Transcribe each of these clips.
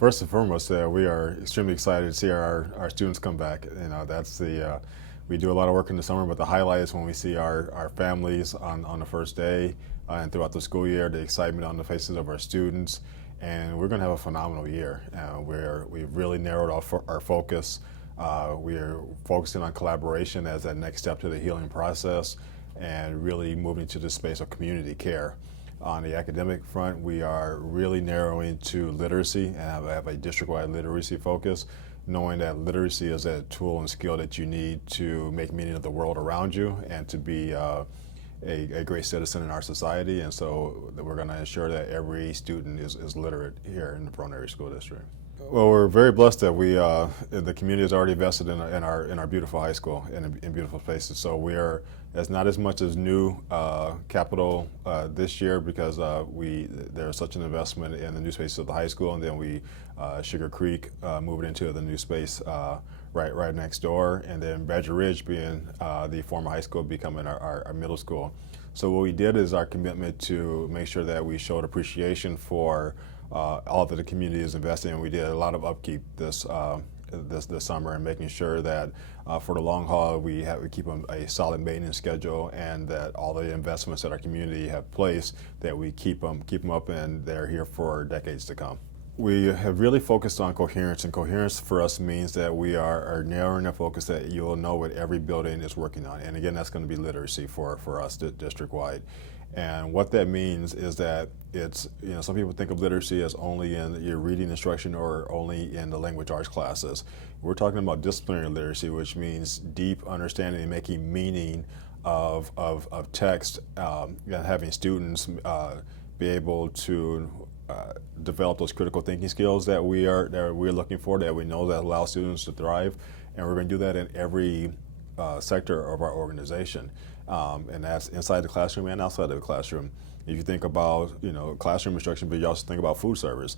First and foremost, we are extremely excited to see our students come back. We do a lot of work in the summer, but the highlight is when we see our families on the first day and throughout the school year, the excitement on the faces of our students. And we're going to have a phenomenal year. We've really narrowed our focus. We are focusing on collaboration as that next step to the healing process and really moving to the space of community care. On the academic front, we are really narrowing to literacy and have a district-wide literacy focus, knowing that literacy is a tool and skill that you need to make meaning of the world around you and to be a great citizen in our society. And so we're going to ensure that every student is literate here in the Verona Area School District. Well, we're very blessed that the community has already invested in our beautiful high school and in beautiful places. So it's not as much as new capital this year because there's such an investment in the new space of the high school, and then Sugar Creek moving into the new space right next door, and then Badger Ridge being the former high school becoming our middle school. So what we did is our commitment to make sure that we showed appreciation for all that the community is investing in. We did a lot of upkeep this summer and making sure that for the long haul we keep a solid maintenance schedule, and that all the investments that our community have placed, that we keep them up, and they're here for decades to come. We have really focused on coherence, and coherence for us means that we are narrowing the focus that you'll know what every building is working on. And again, that's going to be literacy for us district-wide. And what that means is that some people think of literacy as only in your reading instruction or only in the language arts classes. We're talking about disciplinary literacy, which means deep understanding and making meaning of text, and having students be able to develop those critical thinking skills that we're looking for, that we know that allow students to thrive. And we're going to do that in every sector of our organization. And that's inside the classroom and outside of the classroom. If you think about classroom instruction, but you also think about food service,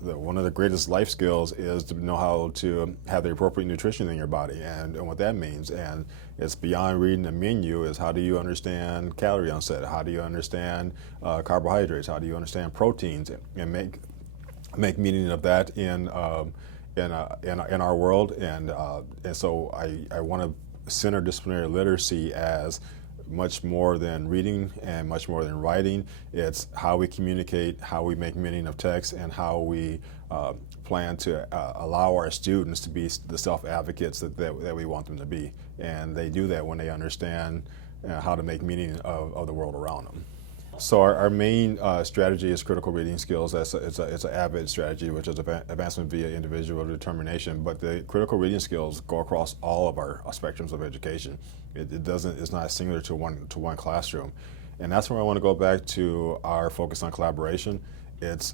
one of the greatest life skills is to know how to have the appropriate nutrition in your body, and what that means. And it's beyond reading the menu. Is how do you understand calorie onset? How do you understand carbohydrates? How do you understand proteins? And make meaning of that in our world. And so I want to center disciplinary literacy as much more than reading and much more than writing. It's how we communicate, how we make meaning of text, and how we plan to allow our students to be the self-advocates that we want them to be. And they do that when they understand how to make meaning of the world around them. So our main strategy is critical reading skills. It's an AVID strategy, which is advancement via individual determination. But the critical reading skills go across all of our spectrums of education. It's not singular to one classroom, and that's where I want to go back to our focus on collaboration. It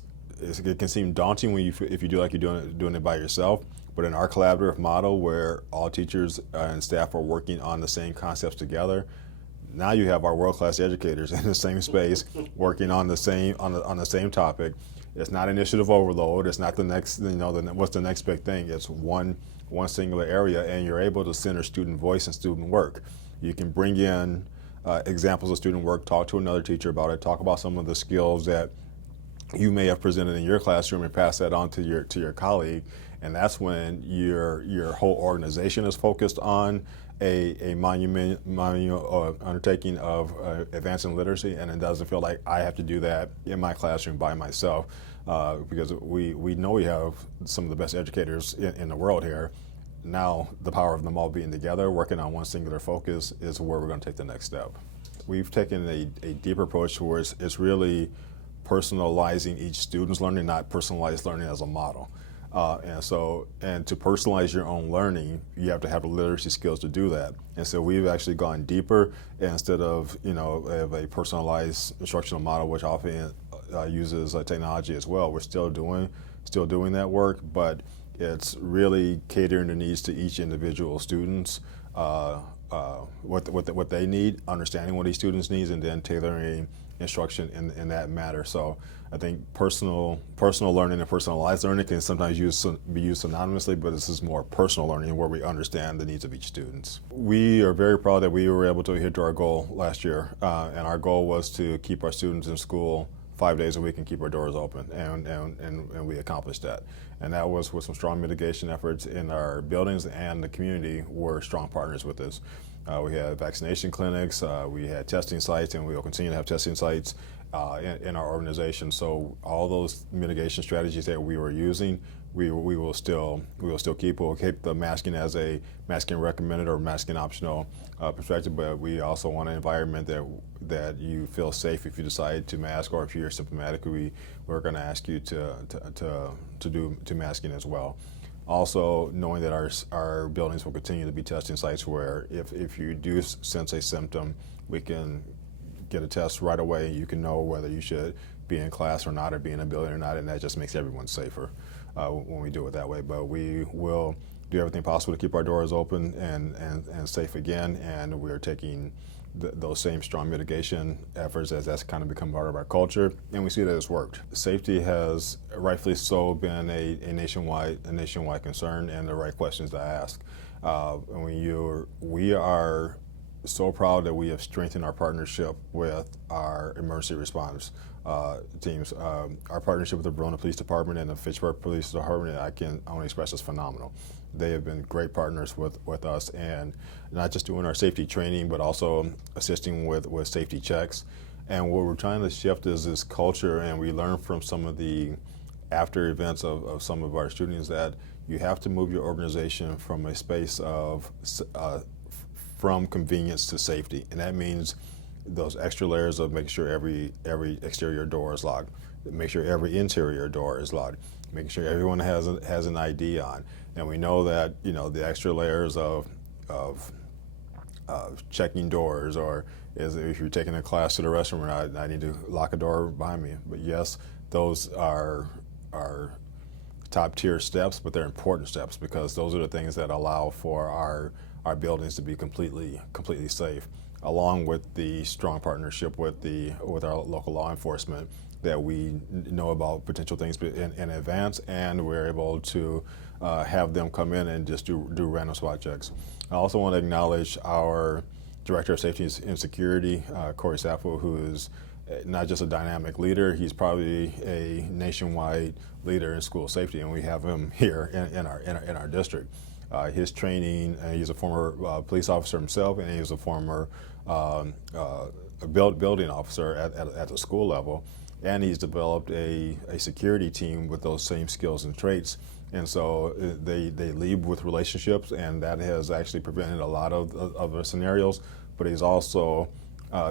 can seem daunting if you do like you're doing it by yourself. But in our collaborative model, where all teachers and staff are working on the same concepts together, now you have our world-class educators in the same space working on the same topic. It's not initiative overload. It's not the next, what's the next big thing. It's one singular area, and you're able to center student voice and student work. You can bring in examples of student work, talk to another teacher about it, talk about some of the skills that you may have presented in your classroom, and pass that on to your colleague. And that's when your whole organization is focused on a monumental undertaking of advancing literacy, and it doesn't feel like I have to do that in my classroom by myself, because we know we have some of the best educators in the world here. Now the power of them all being together, working on one singular focus, is where we're going to take the next step. We've taken a deeper approach towards it's really personalizing each student's learning, not personalized learning as a model. And to personalize your own learning, you have to have the literacy skills to do that. And so we've actually gone deeper, instead of a personalized instructional model, which often uses technology as well. We're still doing that work, but it's really catering the needs to each individual students, what they need, understanding what each student's needs, and then tailoring instruction in that matter. So I think personal learning and personalized learning can sometimes be used synonymously, but this is more personal learning where we understand the needs of each student. We are very proud that we were able to hit our goal last year, and our goal was to keep our students in school 5 days a week and keep our doors open, and we accomplished that. And that was with some strong mitigation efforts in our buildings, and the community were strong partners with us. We had vaccination clinics, we had testing sites, and we will continue to have testing sites in our organization. So all those mitigation strategies that we were using, we will still keep. We'll keep the masking as a masking recommended or masking optional perspective, but we also want an environment that you feel safe if you decide to mask, or if you're symptomatic, we're going to ask you to do masking as well. Also, knowing that our buildings will continue to be testing sites where if you do sense a symptom, we can get a test right away. You can know whether you should be in class or not, or be in a building or not, and that just makes everyone safer when we do it that way. But we will do everything possible to keep our doors open and safe again, and we're taking those same strong mitigation efforts as that's kind of become part of our culture, and we see that it's worked. Safety has rightfully so been a nationwide concern, and the right questions to ask. We are so proud that we have strengthened our partnership with our emergency response teams. Our partnership with the Verona Police Department and the Fitchburg Police Department, I can only express, is phenomenal. They have been great partners with us, and not just doing our safety training, but also assisting with safety checks. And what we're trying to shift is this culture, and we learned from some of the after events of some of our students that you have to move your organization from a space of from convenience to safety, and that means those extra layers of making sure every exterior door is locked, make sure every interior door is locked, making sure everyone has an ID on, and we know that the extra layers of checking doors, or if you're taking a class to the restroom or not, I need to lock a door behind me. But yes, those are top tier steps, but they're important steps because those are the things that allow for our buildings to be completely safe, along with the strong partnership with our local law enforcement, that we know about potential things in advance, and we're able to have them come in and just do random spot checks. I also want to acknowledge our Director of Safety and Security, Corey Sappho, who is not just a dynamic leader, he's probably a nationwide leader in school safety, and we have him here in our district. His training, he's a former police officer himself, and he's a former building officer at the school level, and he's developed a security team with those same skills and traits. And so they lead with relationships, and that has actually prevented a lot of the scenarios, but he's also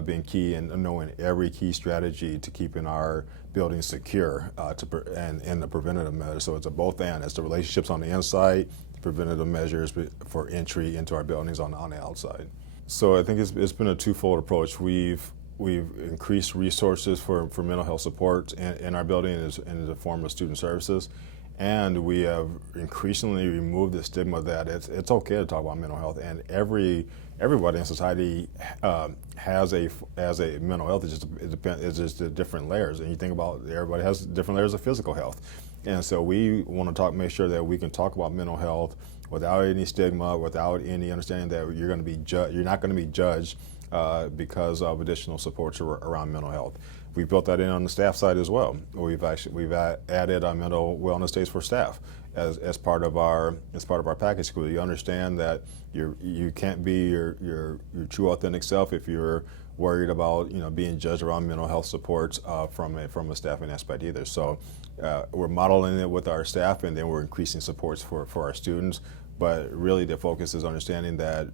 been key in knowing every key strategy to keeping our buildings secure and the preventative measures. So it's a both and. It's the relationships on the inside, preventative measures for entry into our buildings on the outside. So I think it's been a twofold approach. We've increased resources for mental health support in our building in the form of student services, and we have increasingly removed the stigma that it's okay to talk about mental health, and everybody in society has a mental health. It depends. It's just the different layers, and you think about everybody has different layers of physical health, and so we want to make sure that we can talk about mental health without any stigma, without any understanding that you're not going to be judged because of additional supports around mental health. We built that in on the staff side as well. We've added our mental wellness days for staff as part of our package. Because you understand that you can't be your true authentic self if you're worried about being judged around mental health supports from a staffing aspect either. So we're modeling it with our staff, and then we're increasing supports for our students. But really, the focus is understanding that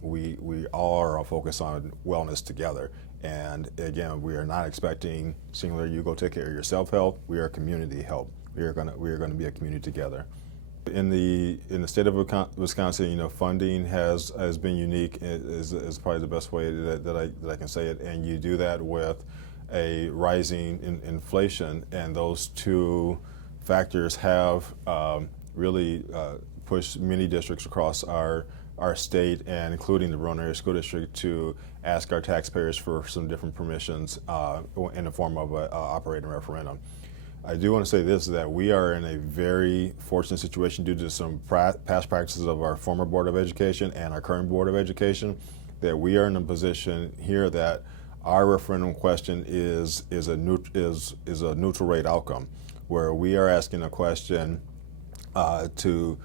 we all are focused on wellness together. And again, we are not expecting singular, you go take care of yourself help. We are community help. We are gonna be a community together. In the state of Wisconsin, funding has been unique. Is probably the best way that I can say it. And you do that with a rising inflation, and those two factors have really pushed many districts across our state, and including the Verona Area School District, to ask our taxpayers for some different permissions in the form of an operating referendum. I do want to say this, that we are in a very fortunate situation due to some past practices of our former Board of Education and our current Board of Education, that we are in a position here that Our referendum question is a neutral rate outcome, where we are asking a question to,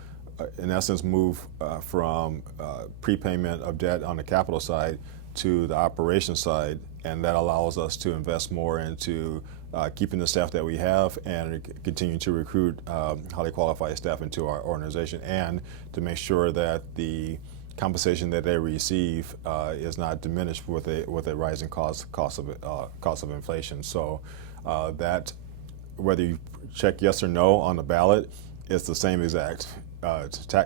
in essence, move from prepayment of debt on the capital side to the operations side, and that allows us to invest more into keeping the staff that we have and continue to recruit highly qualified staff into our organization, and to make sure that the compensation that they receive is not diminished with a rising cost of inflation. So that, whether you check yes or no on the ballot, it's the same exact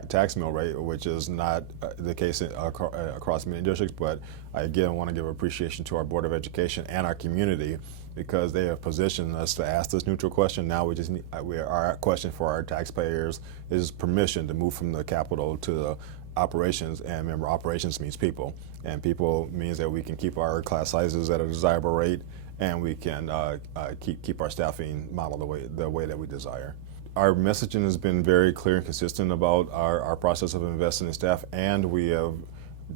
tax mill rate, which is not the case across many districts. But I again want to give appreciation to our Board of Education and our community, because they have positioned us to ask this neutral question. Now we just need, our question for our taxpayers is permission to move from the capital to the operations. And remember, operations means people, and people means that we can keep our class sizes at a desirable rate, and we can keep our staffing model the way that we desire. Our messaging has been very clear and consistent about our process of investing in staff, and we have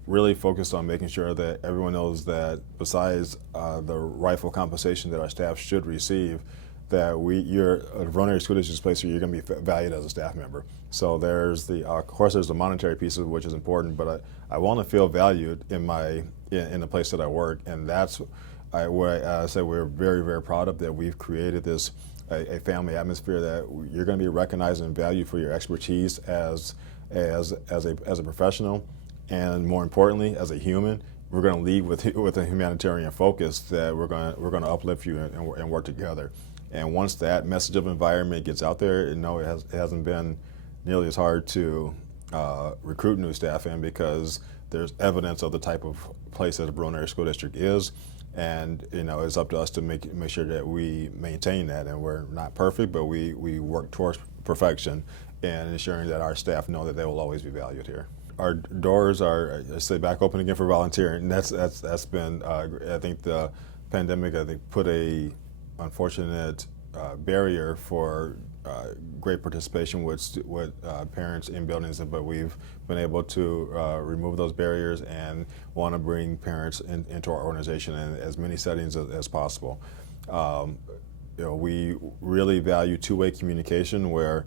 really focused on making sure that everyone knows that besides the rightful compensation that our staff should receive, that you're a Verona School District's place where you're going to be valued as a staff member. So there's of course there's the monetary piece of it, which is important, but I want to feel valued in the place that I work, and that's where I say we're very, very proud of that. We've created this a family atmosphere that you're going to be recognized and valued for your expertise as a professional, and more importantly, as a human. We're going to lead with a humanitarian focus, that we're going to uplift you and work together. And once that message of environment gets out there, it hasn't been nearly as hard to recruit new staff in, because there's evidence of the type of place that the Verona School District is. And it's up to us to make sure that we maintain that. And we're not perfect, but we work towards perfection and ensuring that our staff know that they will always be valued here. Our doors are, I say, back open again for volunteering. And that's been, I think the pandemic, put a unfortunate barrier for great participation with parents in buildings, but we've been able to remove those barriers and want to bring parents into our organization in as many settings as possible. We really value two-way communication, where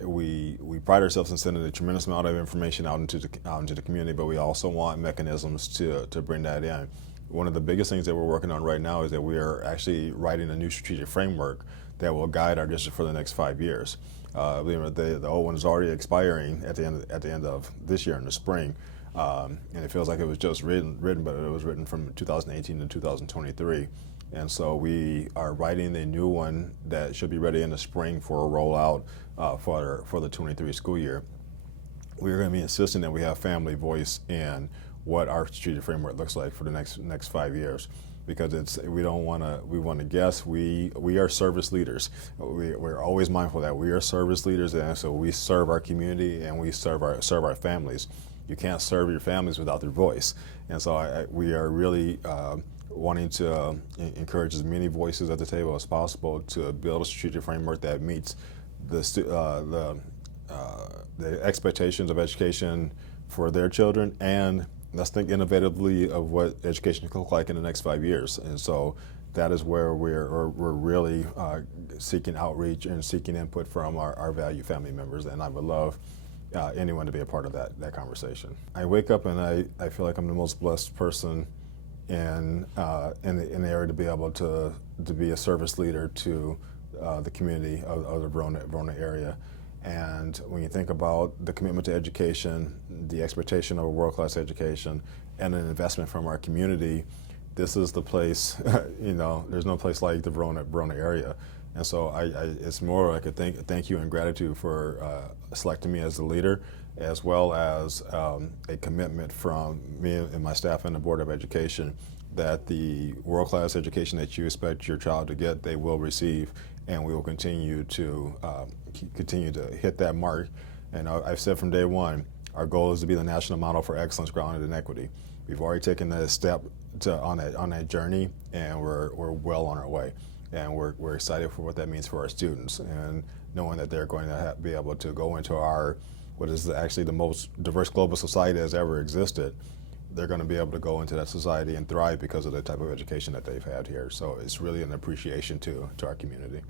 we pride ourselves in sending a tremendous amount of information out into the community, but we also want mechanisms to bring that in. One of the biggest things that we're working on right now is that we are actually writing a new strategic framework that will guide our district for the next 5 years. The old one is already expiring at the end of this year in the spring, and it feels like it was just written, but it was written from 2018 to 2023. And so we are writing a new one that should be ready in the spring for a rollout for the 23 school year. We're going to be insisting that we have family voice in what our strategic framework looks like for the next 5 years, because we want to guess. We are service leaders. We're always mindful that we are service leaders, and so we serve our community and we serve our families. You can't serve your families without their voice, and so we are really wanting to encourage as many voices at the table as possible to build a strategic framework that meets the expectations of education for their children, and let's think innovatively of what education can look like in the next 5 years. And so that is where we're really seeking outreach and seeking input from our valued family members, and I would love anyone to be a part of that conversation. I wake up and I feel like I'm the most blessed person in the area to be able to be a service leader to the community of the Verona area. And when you think about the commitment to education, the expectation of a world-class education, and an investment from our community, this is the place. There's no place like the Verona area. And so it's more like a thank you and gratitude for selecting me as the leader, as well as a commitment from me and my staff and the Board of Education that the world-class education that you expect your child to get, they will receive, and we will continue to hit that mark. And I've said from day one, our goal is to be the national model for excellence grounded in equity. We've already taken a step on that journey, and we're well on our way. And we're excited for what that means for our students, and knowing that they're going to be able to go into what is actually the most diverse global society that's ever existed, they're going to be able to go into that society and thrive because of the type of education that they've had here. So it's really an appreciation to our community.